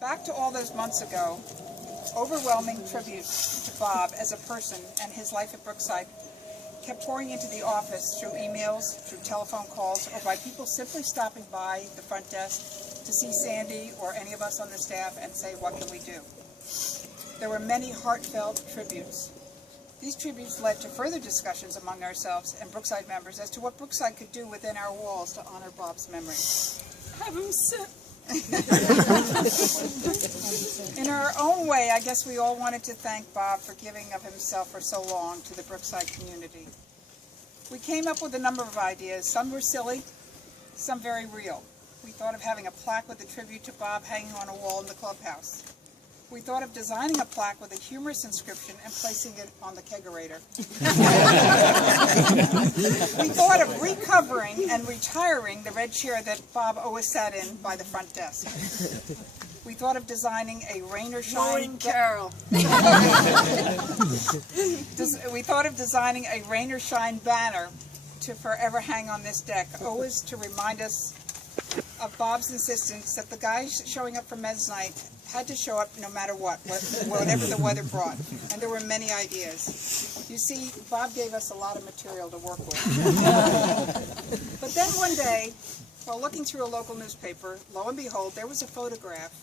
Back to all those months ago, overwhelming tribute to Bob as a person and his life at Brookside kept pouring into the office through emails, through telephone calls, or by people simply stopping by the front desk to see Sandy or any of us on the staff and say, what can we do? There were many heartfelt tributes. These tributes led to further discussions among ourselves and Brookside members as to what Brookside could do within our walls to honor Bob's memory. Have him sit. In our own way, I guess we all wanted to thank Bob for giving of himself for so long to the Brookside community. We came up with a number of ideas. Some were silly, some very real. We thought of having a plaque with a tribute to Bob hanging on a wall in the clubhouse. We thought of designing a plaque with a humorous inscription and placing it on the kegerator. We thought of recovering and retiring the red chair that Bob always sat in by the front desk. We thought of designing a rain or shine... Carol. We thought of designing a rain or shine banner to forever hang on this deck, always to remind us of Bob's insistence that the guys showing up for men's night had to show up no matter what, whatever the weather brought. And there were many ideas. You see, Bob gave us a lot of material to work with. But then one day, while looking through a local newspaper, lo and behold, there was a photograph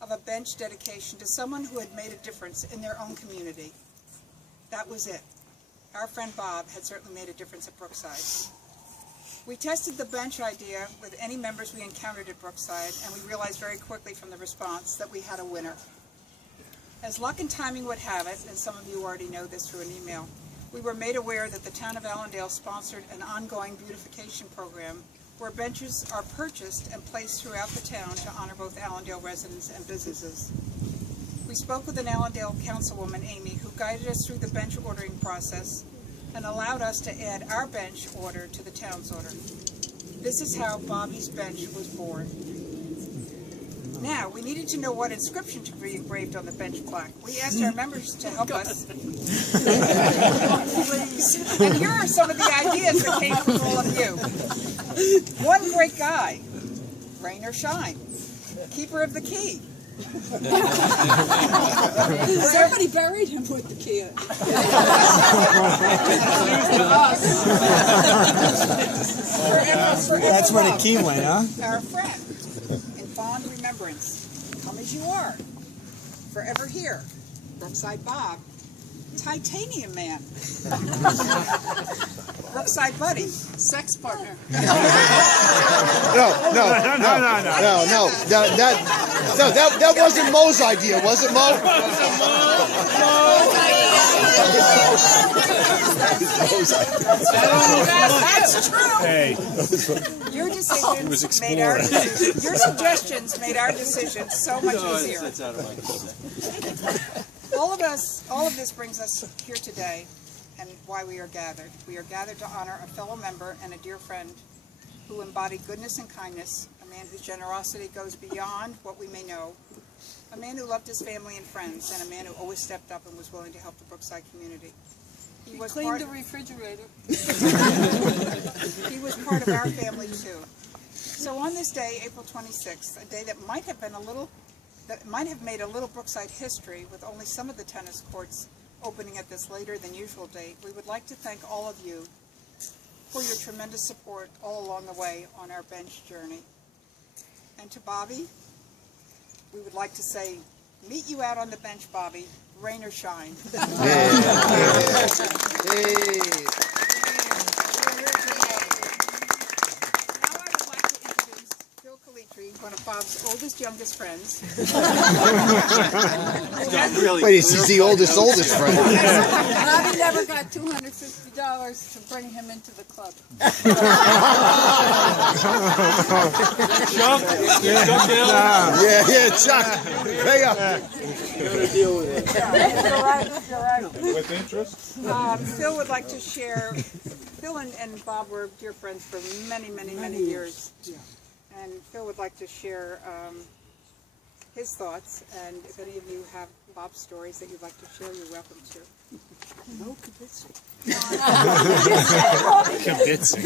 of a bench dedication to someone who had made a difference in their own community. That was it. Our friend Bob had certainly made a difference at Brookside. We tested the bench idea with any members we encountered at Brookside, and we realized very quickly from the response that we had a winner. As luck and timing would have it, and some of you already know this through an email, we were made aware that the town of Allendale sponsored an ongoing beautification program where benches are purchased and placed throughout the town to honor both Allendale residents and businesses. We spoke with an Allendale councilwoman, Amy, who guided us through the bench ordering process and allowed us to add our bench order to the town's order. This is how Bobby's bench was born. Now, we needed to know what inscription to be engraved on the bench plaque. We asked our members to help us. And here are some of the ideas that came from all of you. One great guy, rain or shine, keeper of the key. Somebody buried him with the key. That's where the key went, huh? Our friend, in fond remembrance, come as you are, forever here, Brookside Bob, Titanium Man, Brookside Buddy, Sex partner. No. That wasn't Mo's idea, was it, Mo? That's true. Hey. Your decisions made our decisions. Your suggestions made our decisions so much easier. All of this brings us here today, and why we are gathered. We are gathered to honor a fellow member and a dear friend who embodied goodness and kindness, a man whose generosity goes beyond what we may know, a man who loved his family and friends, and a man who always stepped up and was willing to help the Brookside community. He cleaned the refrigerator. He was part of our family too. So on this day, April 26th, a day that might have made a little Brookside history with only some of the tennis courts opening at this later than usual date, we would like to thank all of you for your tremendous support all along the way on our bench journey. And to Bobby, we would like to say, meet you out on the bench, Bobby, rain or shine. One of Bob's oldest, youngest friends. Wait, he's the oldest friend. Bobby never got $250 to bring him into the club. Chuck? Yeah, Chuck. Pay up. You're right. With interest? Phil would like to share. Phil and Bob were dear friends for many years. And Phil would like to share his thoughts, and if any of you have Bob's stories that you'd like to share, you're welcome to. No, Convincing.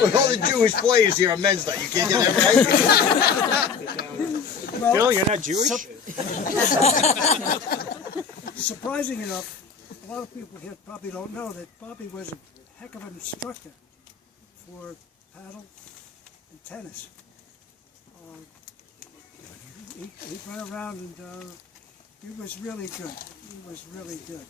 With all the Jewish players here on men's night, you can't get that right. Bill, you're not Jewish? Surprising enough, a lot of people here probably don't know that Bobby was a heck of an instructor for paddle and tennis. He went around and he was really good. He was really good.